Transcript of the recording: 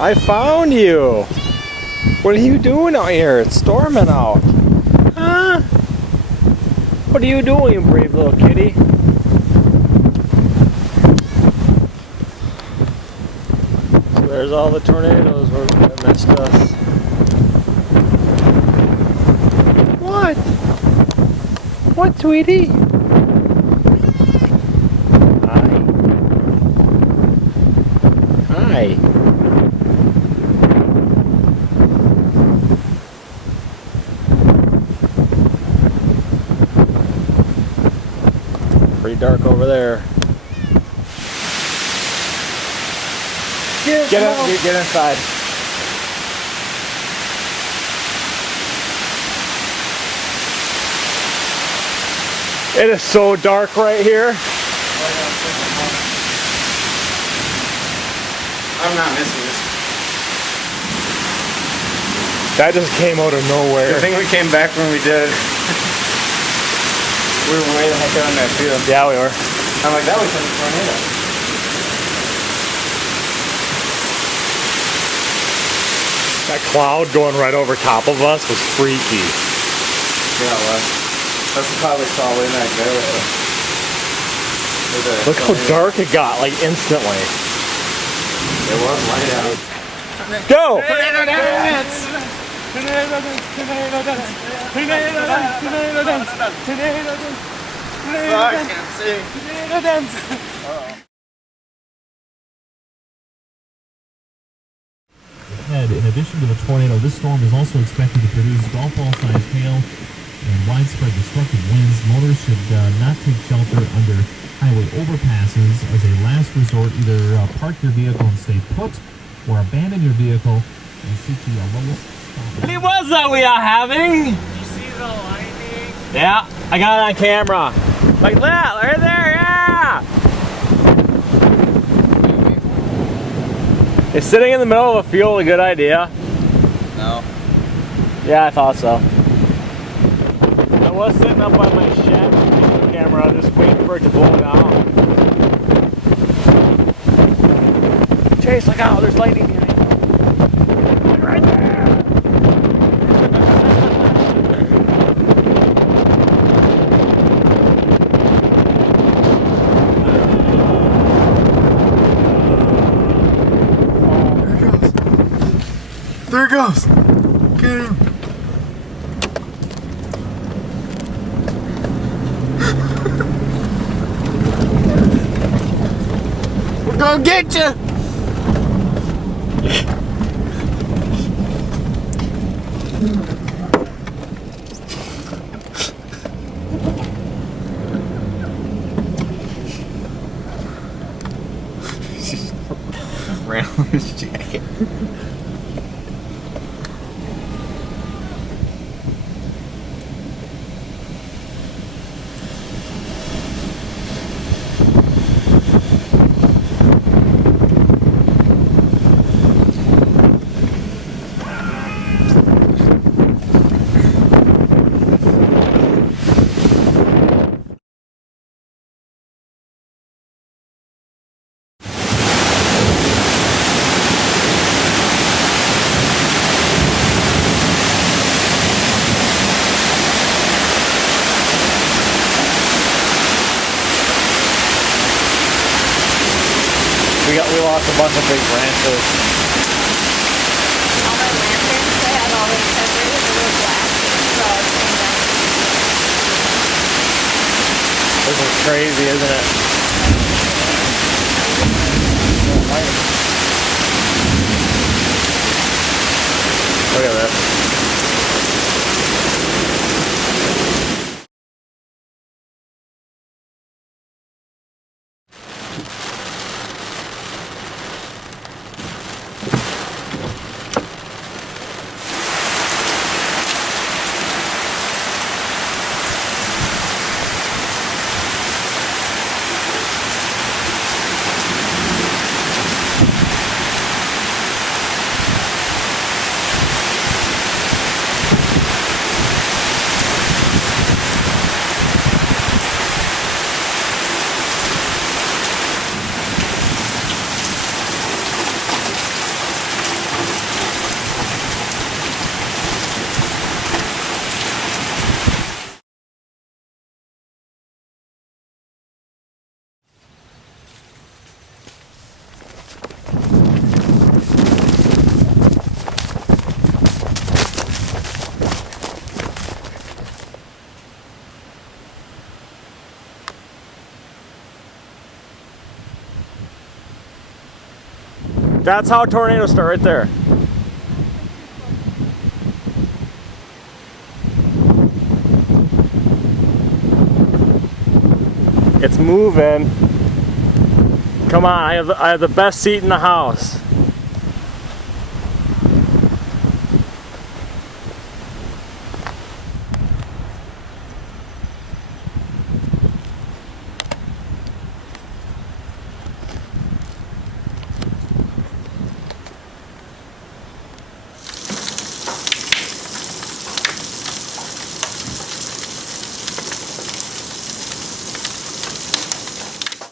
I found you. What are you doing out here? It's storming out. Huh? What are you doing, you brave little kitty? So there's all the tornadoes that missed us. What? What, sweetie? Hi. Hi. Pretty dark over there. Get inside. It is so dark right here. I'm not missing this. That just came out of nowhere. I think we came back when we did. We were way the heck out in that field. Yeah, we were. I'm like, that was from the tornado. That cloud going right over top of us was freaky. Yeah, it was. That's probably saw way back there with the Look how dark it got, like instantly. It was light out. Go! Tornado dance! Tornado dance! Tornado dance! Tornado dance! Tornado dance! Tornado dance! Oh, I can't see. Tornado dance! In addition to the tornado, this storm is also expected to produce golf ball-sized hail and widespread destructive winds. Motorists should not take shelter under highway overpasses. As a last resort, either park your vehicle and stay put, or abandon your vehicle and seek the lowest spot. What was that we are having? Did you see the lightning? Yeah, I got it on camera. Like that, right there, yeah! Is sitting in the middle of a field a good idea? No. Yeah, I thought so. I was sitting up on my shed camera just waiting for it to blow down. Chase, look out, there's lightning behind you. Right there! There it goes. Get him. We're gonna get you. Ran on his jacket. We lost a bunch of big branches. All my lanterns, I had all those separated, they were black, so I was cleaned up. This is crazy, isn't it? Look at this. That's how tornadoes start right there. It's moving. Come on, I have the best seat in the house.